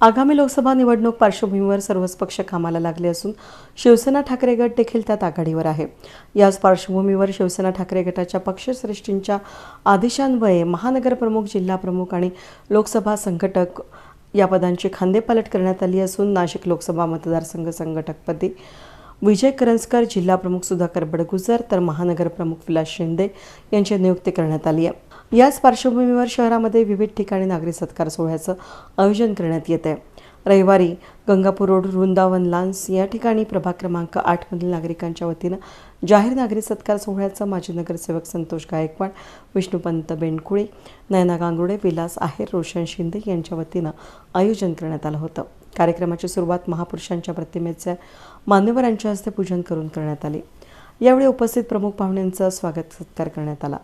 आगामी लोकसभा निवडणूक पार्श्वभूमीवर सर्वच पक्ष कामाला लागले असून शिवसेना ठाकरे गट देखील त्यात आघाडीवर आहे. याच पार्श्वभूमीवर शिवसेना ठाकरे गटाच्या पक्षश्रेष्ठींच्या आदेशान्वये महानगरप्रमुख जिल्हाप्रमुख आणि लोकसभा संघटक या पदांची खांदेपालट करण्यात आली असून नाशिक लोकसभा मतदारसंघ संघटकपदी विजय करंजकर जिल्हाप्रमुख सुधाकर बडगुजर तर महानगरप्रमुख विलास शिंदे यांची नियुक्ती करण्यात आली आहे. याच पार्श्वभूमीवर शहरामध्ये विविध ठिकाणी नागरी सत्कार सोहळ्याचं आयोजन करण्यात येत आहे. रविवारी गंगापूर रोड वृंदावन लान्स या ठिकाणी प्रभाग क्रमांक आठमधील नागरिकांच्या वतीनं जाहीर नागरी सत्कार सोहळ्याचं माजी नगरसेवक संतोष गायकवाड विष्णुपंत बेंडकुळे नयना गांगुडे विलास आहेर रोशन शिंदे यांच्या वतीनं आयोजन करण्यात आलं होतं. कार्यक्रमाची सुरुवात महापुरुषांच्या प्रतिमेचे मान्यवरांच्या हस्ते पूजन करून करण्यात आले. यावेळी उपस्थित प्रमुख पाहुण्यांचं स्वागत सत्कार करण्यात आला.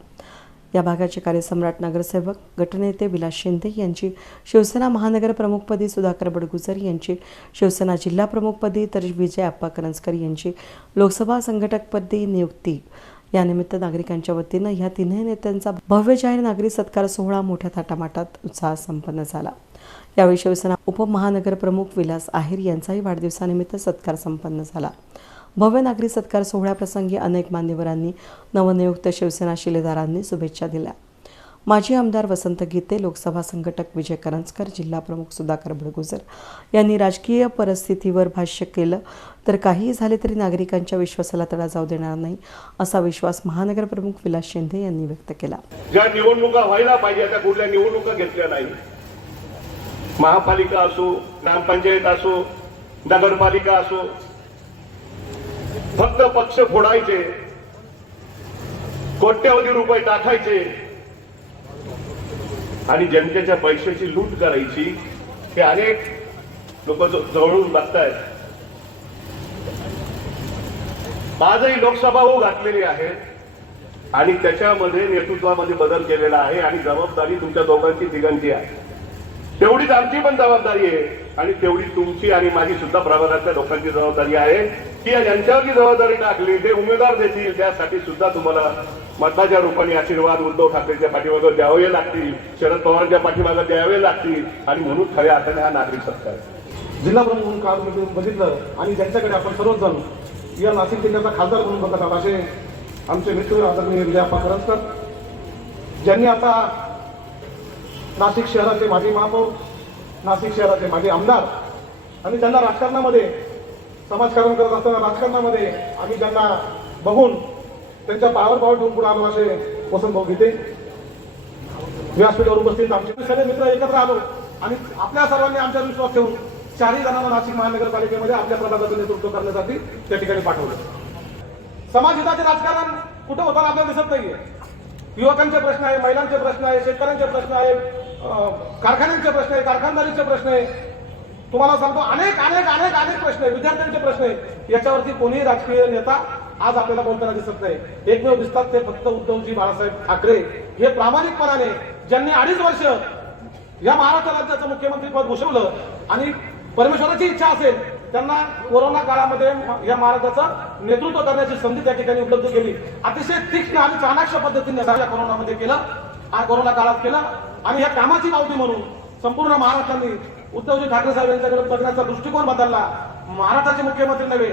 या भागाचे कार्यसम्राट नगरसेवक गटनेते विलास शिंदे यांची शिवसेना महानगर प्रमुखपदी सुधाकर बडगुजर यांची शिवसेना जिल्हा प्रमुखपदी तर विजय आप्पा करंजकर यांची लोकसभा संघटकपदी नियुक्ती. यानिमित्त नागरिकांच्या वतीनं या तिन्ही नेत्यांचा भव्य जाहीर नागरी सत्कार सोहळा मोठ्या थाटामाटात उत्साहात संपन्न झाला. यावेळी शिवसेना उपमहानगर प्रमुख विलास आहेर यांचाही वाढदिवसानिमित्त सत्कार संपन्न झाला. भव्य नागरी सत्कार सोहळ्याप्रसंगी अनेक मान्यवरांनी नवनियुक्त शिवसेना शिलेदारांनी शुभेच्छा दिल्या. माजी आमदार वसंत गीते लोकसभा संघटक विजय करंजकर जिल्हाप्रमुख सुधाकर बडगुजर यांनी राजकीय परिस्थितीवर भाष्य केलं तर काहीही झाले तरी नागरिकांच्या विश्वासाला तडा जाऊ देणार नाही असा विश्वास महानगर प्रमुख विलास शिंदे यांनी व्यक्त केला. ज्या निवडणुका व्हायला पाहिजे त्या कुठल्या निवडणुका घेतल्या नाही? महापालिका असो ग्रामपंचायत असो नगरपालिका असो फक्त पक्ष फोडायचे कोट्यवधी रुपये टाकायचे आणि जनतेच्या पैशाची लूट करायची हे अनेक लोक जवळून बघतायत. आजही लोकसभा हो घातलेली आहे आणि त्याच्यामध्ये नेतृत्वामध्ये बदल केलेला आहे आणि जबाबदारी तुमच्या दोघांची तिघांची आहे. तेवढीच आमची पण जबाबदारी आहे. आणि तेवढी तुमची आणि माझी सुद्धा प्रभागातल्या लोकांची जबाबदारी आहे. की ज्यांच्यावरची जबाबदारी टाकली ते उमेदवार देतील त्यासाठी सुद्धा तुम्हाला मताच्या रूपाने आशीर्वाद उद्धव ठाकरेच्या पाठीमागं द्यावे लागतील शरद पवारांच्या पाठीमागं द्यावे लागतील. आणि म्हणून खऱ्या अर्थाने हा नागरिक सत्कार आहे. जिल्हा प्रमुख म्हणून काल मी बघितलं आणि ज्यांच्याकडे आपण सर्वच जण या नाशिक जिल्ह्याचा खासदार म्हणून बघत आहात असे आमचे मित्र आदरणीय विजयाप्पा करंजकर ज्यांनी आता नाशिक शहराचे माजी महापौर नाशिक शहराचे माजी आमदार आणि त्यांना राजकारणामध्ये समाजकारण करत असताना राजकारणामध्ये आम्ही त्यांना बघून त्यांच्या पावर पावर ठेवून पुढे आलो असे वसंत भाऊ गीते व्यासपीठावर उपस्थित आमचे सगळे मित्र एकत्र आलो आणि आपल्या सर्वांनी आमच्यावर विश्वास ठेवून चारही जणांना नाशिक महानगरपालिकेमध्ये आपल्या प्रभागाचं नेतृत्व करण्यासाठी त्या ठिकाणी पाठवलं. समाजहिताचे राजकारण कुठं होताना आपल्याला दिसत नाहीये. युवकांचे प्रश्न आहे महिलांचे प्रश्न आहे शेतकऱ्यांचे प्रश्न आहे कारखान्यांचे प्रश्न आहे कारखानदारीचे प्रश्न आहे. तुम्हाला सांगतो अनेक अनेक अनेक अनेक प्रश्न आहे विद्यार्थ्यांचे प्रश्न आहे. याच्यावरती कोणीही राजकीय नेता आज आपल्याला बोलताना दिसत नाही. एकमेव दिसतात ते फक्त उद्धवजी बाळासाहेब ठाकरे. हे प्रामाणिकपणाने ज्यांनी अडीच वर्ष या महाराष्ट्र राज्याचं मुख्यमंत्री पद भूषवलं आणि परमेश्वराची इच्छा असेल त्यांना कोरोना काळामध्ये या महाराजाचं नेतृत्व करण्याची संधी त्या ठिकाणी उपलब्ध केली. अतिशय तीक्ष्ण आणि चाणाक्ष पद्धतीने या कोरोनामध्ये केलं. आणि कोरोना काळात केलं. आणि या कामाची पावती म्हणून संपूर्ण महाराष्ट्रांनी उद्धवजी ठाकरे साहेब यांच्याकडे बघण्याचा दृष्टिकोन बदलला. महाराष्ट्राचे मुख्यमंत्री नव्हे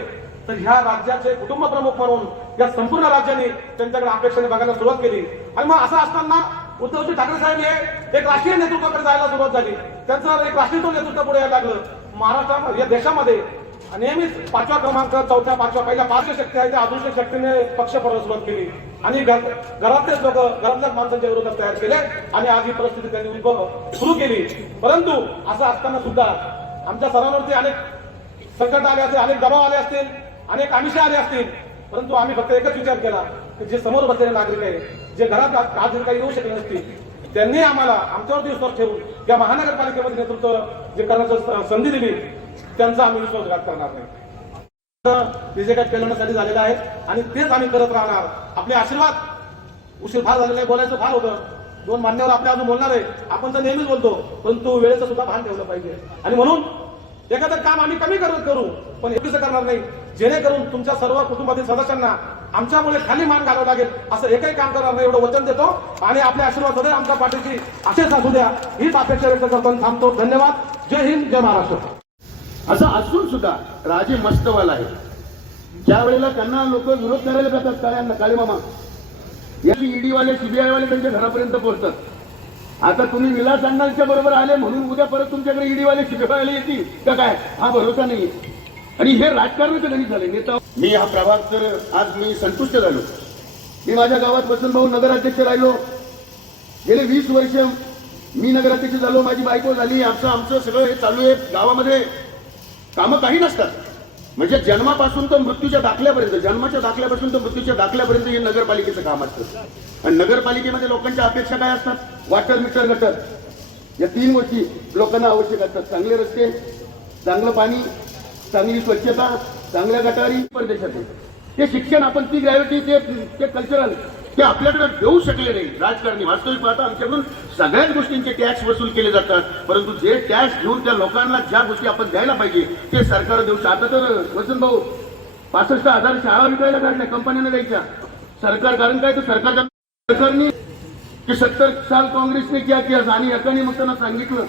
तर ह्या राज्याचे कुटुंब प्रमुख म्हणून या संपूर्ण राज्याने त्यांच्याकडे अपेक्षाने बघायला सुरुवात केली. आणि मग असं असताना उद्धवजी ठाकरे साहेब हे एक राष्ट्रीय नेतृत्वाकडे जायला सुरुवात झाली. त्यांचं एक राष्ट्रीय नेतृत्व पुढे यायला लागलं. महाराष्ट्रामध्ये या देशामध्ये नेहमीच पाचव्या क्रमांक चौथ्या पाचव्या पहिल्या पाचशे शक्ती आहे त्या अदृश्य शक्तीने पक्ष पडवायला सुरुवात केली. आणि घर- घरातलेच लोक घरातल्याच माणसांच्या विरोधात तयार केले आणि आज ही परिस्थिती त्यांनी उद्भव सुरू केली. परंतु असं असताना सुद्धा आमच्या सर्वांवरती अनेक संकट आले असतील अनेक दबाव आले असतील अनेक आमिषे आले असतील. परंतु आम्ही फक्त एकच विचार केला की जे समोर बसलेले नागरिक आहे जे घरात आज आज काही येऊ शकले नसतील त्यांनी आम्हाला आमच्यावरती विश्वास ठेवून या महानगरपालिकेमध्ये नेतृत्व जे करण्याची संधी दिली त्यांचा आम्ही विश्वासघात करणार नाही. जे काही पेलवण्यासाठी झालेलं आहे आणि तेच आम्ही करत राहणार. आपले आशीर्वाद. उशीर फार झालेला आहे बोलायचं फार होतं. दोन मान्यवर आपल्या अजून बोलणार आहे. आपण तर नेहमीच बोलतो परंतु वेळेचं सुद्धा भान ठेवलं पाहिजे. आणि म्हणून एखादं काम आम्ही कमी करत करू पण एकच करणार नाही. जेणेकरून तुमच्या सर्व कुटुंबातील सदस्यांना आमच्यामुळे खाली मान घालावं लागेल. असं एकही काम करणार नाही एवढं वचन देतो. आणि आपले आशीर्वाद सदैव आमच्या पाठीची असेच असू द्या हीच अपेक्षा व्यक्त करतो थांबतो. धन्यवाद. जय हिंद जय महाराष्ट्र. असं असून सुद्धा राजे मस्तवाला आहे ज्या वेळेला त्यांना लोक विरोध करायला जातात काळ्यांना काळे मामा या ईडी वाले त्यांच्या घरापर्यंत पोहोचतात. आता तुम्ही विलास अण्णांच्या बरोबर आले म्हणून उद्या परत तुमच्याकडे ईडी वाले येतील का काय? हा भरोसा नाही आणि हे राजकारणाचं गणित झाले नेता मी हा प्रभाग तर आज मी संतुष्ट झालो. मी माझ्या गावात वसंतभाऊ नगराध्यक्ष राहिलो. गेले वीस वर्ष मी नगराध्यक्ष झालो माझी बायको झाली आमचं आमचं सगळं हे चालू आहे गावामध्ये. कामं काही नसतात. म्हणजे जन्मापासून तर मृत्यूच्या दाखल्यापर्यंत जन्माच्या दाखल्यापासून तर मृत्यूच्या दाखल्यापर्यंत हे नगरपालिकेचं काम असतं. आणि नगरपालिकेमध्ये लोकांच्या अपेक्षा काय असतात? Water meter gutter. या तीन गोष्टी लोकांना आवश्यक असतात. चांगले रस्ते चांगलं पाणी चांगली स्वच्छता चांगल्या गटारी परदेशात ते शिक्षण आपण ती ग्रॅव्हिटी ते ते कल्चरल ते आपल्याकडे देऊ शकले नाही. राजकारणी वास्तविक पाहता आमच्याकडून सगळ्याच गोष्टींचे टॅक्स वसूल केले जातात. परंतु जे टॅक्स घेऊन त्या लोकांना ज्या गोष्टी आपण द्यायला पाहिजे ते सरकार देऊ. शकतं आता तर वसंत भाऊ पासष्ट हजार शाळा विकायला काढल्या कंपन्यांना द्यायच्या. सरकार कारण काय? तर सरकार सरकारने की सत्तर साल काँग्रेसने क्या किया? आणि एकाने मग त्यांना सांगितलं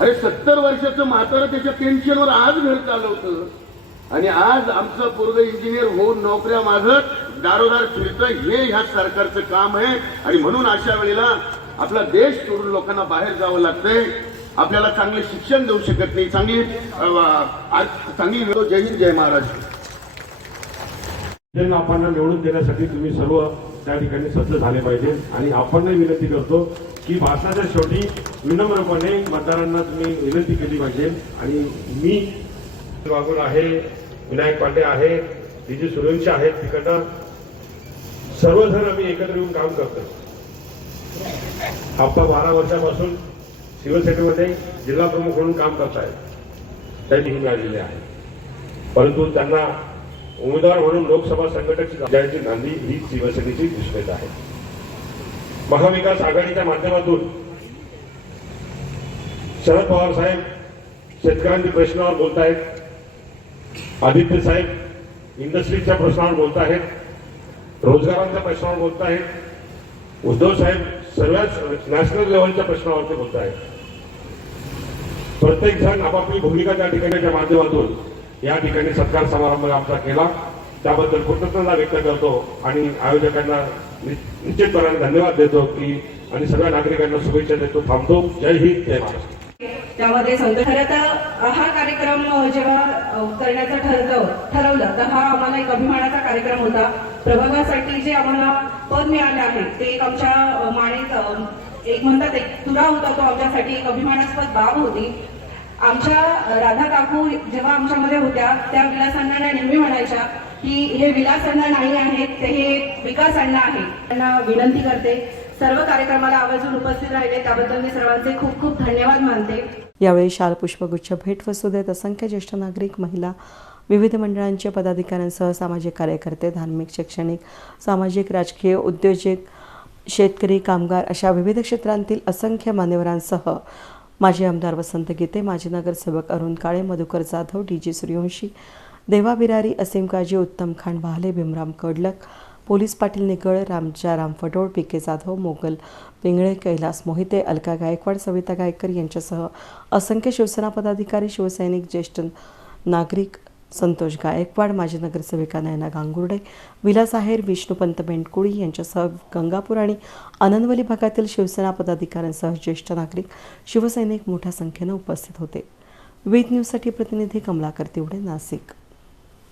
अरे सत्तर वर्षाचं म्हातारं त्याच्या पेन्शनवर आज घर चालवतं आणि आज आमचं पूर्व इंजिनियर होऊन नोकऱ्या माझं दारोदार फिरतं हे ह्या सरकारचं काम आहे. आणि म्हणून अशा वेळेला आपला देश सोडून लोकांना बाहेर जावं लागतंय. आपल्याला चांगले शिक्षण देऊ शकत नाही. चांगली आज चांगली वेळ जय हिंद जय महाराष्ट्र जन निवडून देण्यासाठी तुम्ही सर्व त्या ठिकाणी सज्ज झाले पाहिजे. आणि आपणही विनंती करतो की भाषणाच्या शेवटी विनम्रपणे मतदारांना तुम्ही विनंती केली पाहिजे. आणि मी वागून आहे विनायक पांडे आहे विजय सूर्यवंशी आहेत तिकडनं सर्वजण आम्ही एकत्र येऊन काम करतो. आप्पा बारा वर्षापासून शिवसेनेमध्ये जिल्हा प्रमुख म्हणून काम करतायत. त्यांनी ही मिळालेली आहे परंतु त्यांना उमेदवार म्हणून लोकसभा संघटक जायची नांदी ही शिवसेनेची दिसून येत आहे. महाविकास आघाडीच्या माध्यमातून शरद पवार साहेब शेतकऱ्यांच्या प्रश्नावर बोलतायत आदित्य साहेब इंडस्ट्रीच्या प्रश्नावर बोलतायत रोजगारांच्या प्रश्नावर बोलतायत उद्धव साहेब सर्वच नॅशनल लेवलच्या प्रश्नावरती बोलत आहेत प्रत्येक जण आपापली भूमिका त्या ठिकाणीच्या माध्यमातून या ठिकाणी सत्कार समारंभ आमचा केला. त्याबद्दल कृतज्ञता व्यक्त करतो आणि आयोजकांना निश्चितपणाने धन्यवाद देतो की आणि सगळ्या नागरिकांना शुभेच्छा देतो. थांबतो. जय हिंद जय महाराष्ट्र. त्यामध्ये संत खरं तर हा कार्यक्रम जेव्हा करण्याचं ठरलं ठरवलं तर हा आम्हाला एक अभिमानाचा कार्यक्रम होता. प्रभागासाठी जे आम्हाला पद मिळाले आहे ते एक आमच्या मानेत एक म्हणतात एक तुरा होता तो आमच्यासाठी एक अभिमानास्पद बाब होती. आमच्या राधा काकू जेव्हा आमच्यामध्ये होत्या त्या विलासांना नेहमी म्हणायच्या की हे विलास अण्णा नाही आहेत ते हे विकास अण्णा आहे त्यांना विनंती करते सर्व कार्यक्रमाला आवर्जून उपस्थित राहिले त्याबद्दल मी सर्वांचे खूप खूप धन्यवाद मानते. यावेळी शाल पुष्पगुच्छ भेट वस्तू देत असंख्य ज्येष्ठ नागरिक महिला विविध मंडळांच्या पदाधिकाऱ्यांसह सामाजिक कार्यकर्ते धार्मिक शैक्षणिक सामाजिक राजकीय उद्योजक शेतकरी कामगार अशा विविध क्षेत्रांतील असंख्य मान्यवरांसह माजी आमदार वसंत गीते माजी नगरसेवक Arun Kale Madhukar Jadhav D G Suryavanshi Deva Birari Asim Kazi Uttam Khan Bhale Bhimram Kadlak police Patil Nikal Ramja Ram Phatol P K Jadhav Mogal Pingale Kailas Mohite Alka Gaikwad Savita Gaikar यांच्यासह असंख्य शिवसेना पदाधिकारी शिवसैनिक ज्येष्ठ नागरिक संतोष गायकवाड माजी नगरसेविका नयना गांगुर्डे विलास आहेर विष्णुपंत बेंडकुळी यांच्यासह गंगापूर आणि आनंदवली भागातील शिवसेना पदाधिकाऱ्यांसह ज्येष्ठ नागरिक शिवसैनिक मोठ्या संख्येनं उपस्थित होते. वेद न्यूजसाठी प्रतिनिधी कमलाकर तिवडे नाशिक.